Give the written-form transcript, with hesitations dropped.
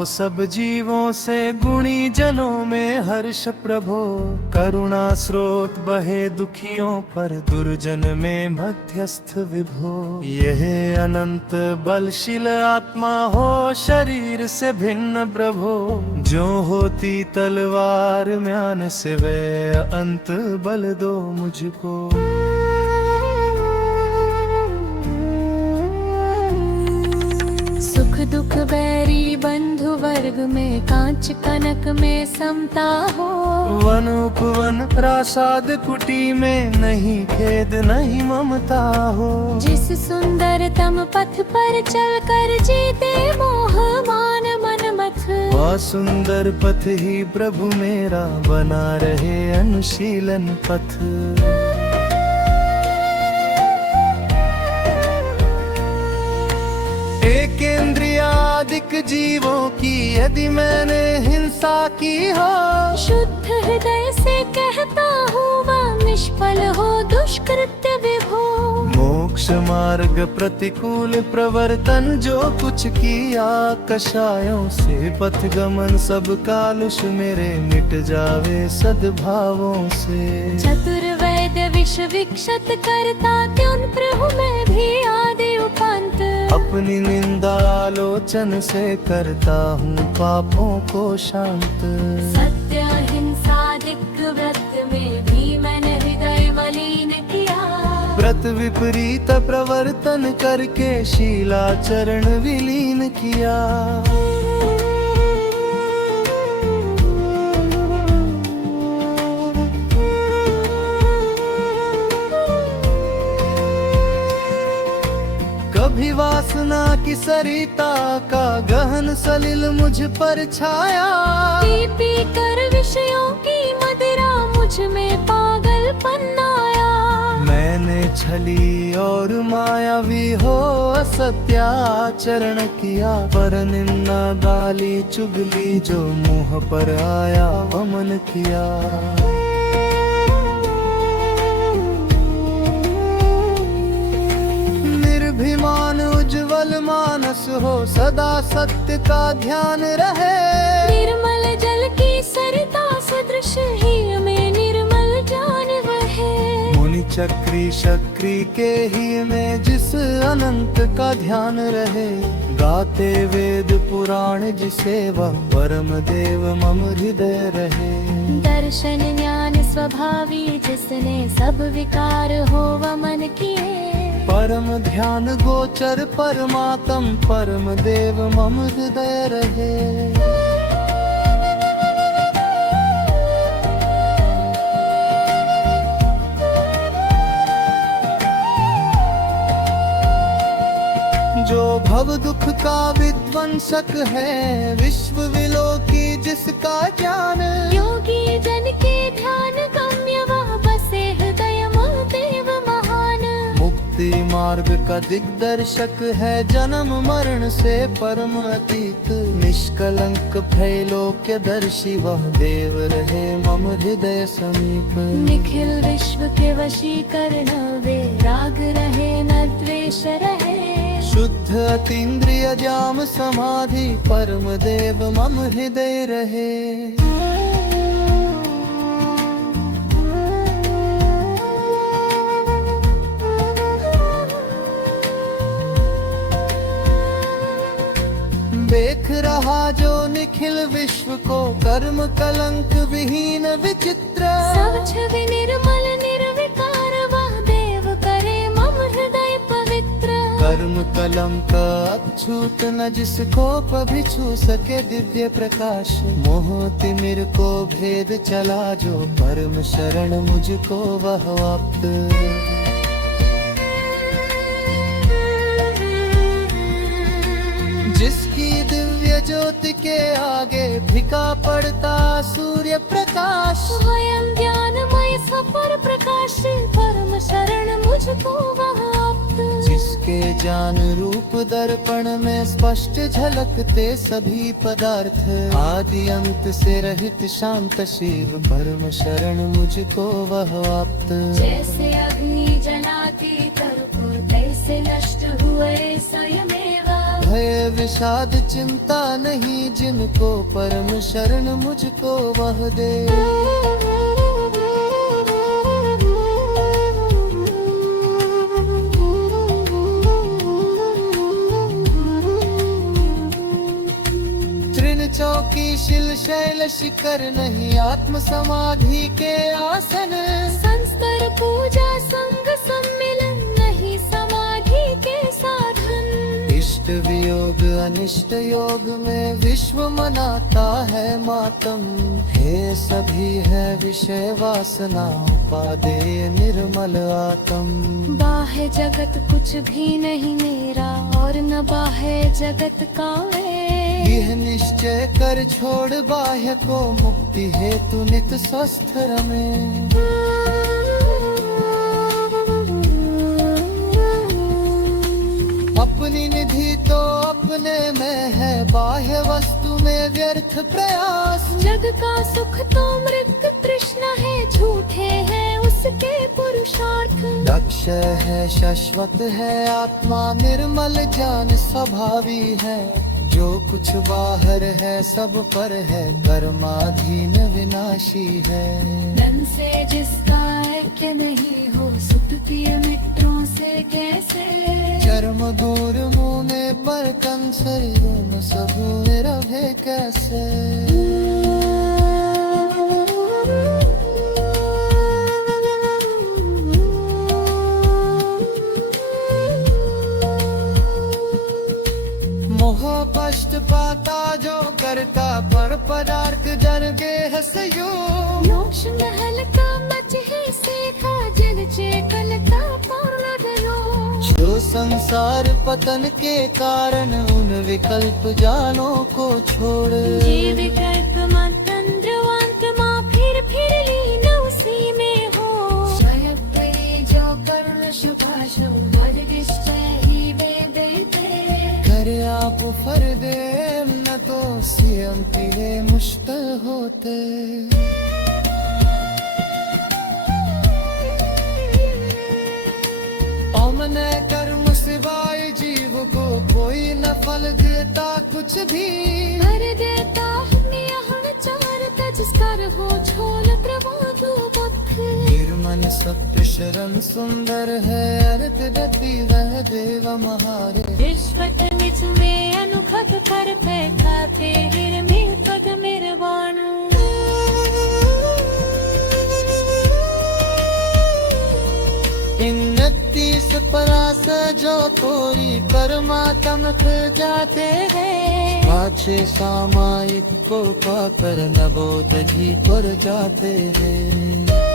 हो सब जीवों से गुणी जनों में हर्ष प्रभो। करुणा स्रोत बहे दुखियों पर, दुर्जन में मध्यस्थ विभो। यह अनंत बलशील आत्मा हो शरीर से भिन्न प्रभो। जो होती तलवार म्यान से वे अंत बल दो मुझको। सुख दुख बैरी बंधु वर्ग में, कांच कनक में समता हो। वन उपवन प्रासाद कुटी में, नहीं खेद नहीं ममता हो। जिस सुंदरतम पथ पर चल कर जीते मोह मान मन मथ। वह सुंदर पथ ही प्रभु मेरा बना रहे अनुशीलन पथ। एक इंद्रियादिक जीवों की यदि मैंने हिंसा की हो, शुद्ध हृदय से कहता हूँ वह निष्फल हो दुष्कृत्य विभो। मोक्ष मार्ग प्रतिकूल प्रवर्तन जो कुछ किया, कषायों से पथ गमन सब कालुष मेरे मिट जावे सद्भावों से। चतुर्वैद्य विष विक्षत करता, क्यों प्रभु में भी आदि उपांत। अपनी निंदा आलोचन से करता हूँ पापों को शांत। सत्य अहिंसादिक व्रत में भी मैंने हृदय मलिन किया। व्रत विपरीत प्रवर्तन करके शीलाचरण विलीन किया। कभी वासना की सरिता का गहन सलिल मुझ पर छाया। पी पी कर विषयों की मदिरा मुझ में पागलपन आया। मैंने छली और मायावी हो असत्याचरण किया। पर निन्दा गाली चुगली जो मुंह पर आया वमन किया। निर्भिमान उज्जवल मानस हो सदा सत्य का ध्यान रहे। निर्मल जल की सरिता सदृश ही में निर्मल जान बहे। मुनि चक्री शक्री के ही में जिस अनंत का ध्यान रहे। गाते वेद पुराण जिसे वह परम देव मम हृदय रहे। दर्शन ज्ञान स्वभावी जिसने सब विकार हो वमन किए। परम ध्यान गोचर परमात्म परम देव मम हृदय रहे। जो भव दुख का विध्वंसक है, विश्व विलोकी जिसका ज्ञान। योगी जन के ध्यान गम्य वह बसे हृदय देव महान। मुक्ति मार्ग का दिग्दर्शक है, जन्म मरण से परम अतीत। निष्कलंक भयलोक्य दर्शी वह देव रहे मम हृदय समीप। निखिल विश्व के वशीकरण वे राग रहे न द्वेष रहे। शुद्ध अतीन्द्रिय जाम समाधि परम देव मम हृदय रहे। देख रहा जो निखिल विश्व को, कर्म कलंक विहीन विचित्र। सब छवि निर्मल निर्विकार वह देव करे मम हृदय पवित्र। कर्म कलंक अछूत न जिसको कभी छू सके दिव्य प्रकाश। मोह तिमिर को भेद चला जो परम शरण मुझको वह आप्त। जिसकी दिव्य ज्योति के आगे फिका पड़ता सूर्य प्रकाश। स्वयं ज्ञानमय सफर प्रकाश परम शरण मुझको वह आप्त। जिसके ज्ञान रूप दर्पण में स्पष्ट झलकते सभी पदार्थ। आदि अंत से रहित शांत शिव परम शरण मुझको वह आप्त। जैसे अग्नि जलाती तरु को, तैसे नष्ट हुए स्वयमेव। भय विषाद चिंता नहीं, जिनको परम शरण मुझको वह दे। तृण चौकी शिल शैल शिखर नहीं, आत्म समाधि के आसन। संस्तर पूजा संग सम्मिलन नहीं, समाधि के साधन। इष्ट वियोग अनिष्ट योग में विश्व मनाता है मातम। हे सभी है विषय वासना, उपादेय निर्मल आत्म। बाह्य जगत कुछ भी नहीं मेरा, और न बाह्य जगत का है। यह निश्चय कर छोड़ बाह्य को, मुक्ति हेतु नित स्वस्थ रमे। अपनी निधि तो अपने में है, बाह्य वस्तु में व्यर्थ प्रयास। जग का सुख तो मृत तृष्णा है, झूठे हैं उसके पुरुषार्थ। दक्ष है शाश्वत है आत्मा, निर्मल ज्ञान स्वभावी है। जो कुछ बाहर है सब पर है, कर्माधीन विनाशी है। धन से जिसका ऐक्य नहीं हो, सुख प्रिय मित्रों से कैसे। चर्म दूर मुने पर कंसर, यूं सब निरभे कैसे। मोह कष्ट पाता जो करता, पर पदार्थ डर के हंसयो। मोक्ष महल का मच है सेखा, जल चेकलता पूर्ण गयो। जो संसार पतन के कारण, उन विकल्प जानों को छोड़। ये विकल्प मंत्रवांतमा, फिर लीन उसी में हो। स्वयं प्रिय जो करुण शुभाशु, मद निश्चय ही वेद दे। कर आप फर दे न तो स्वयं पीड़े मुश्किल होते। ओमने कर्म सिवाय जीव को, कोई न फल देता कुछ भी। कर देता हमें चार तज कर हो, छोल प्रवाद बुद्ध। निर्मन सत्य शरण सुंदर है, अर्थ गति वह देव महारे। विश्वत निज में अनुखत कर फेंका, फिर में पद निर्वाण। इन्नतीस परास जो तोरी, परमात्म जाते हैं। पाछे सामायिक को पाकर, नबोध जी पर जाते हैं।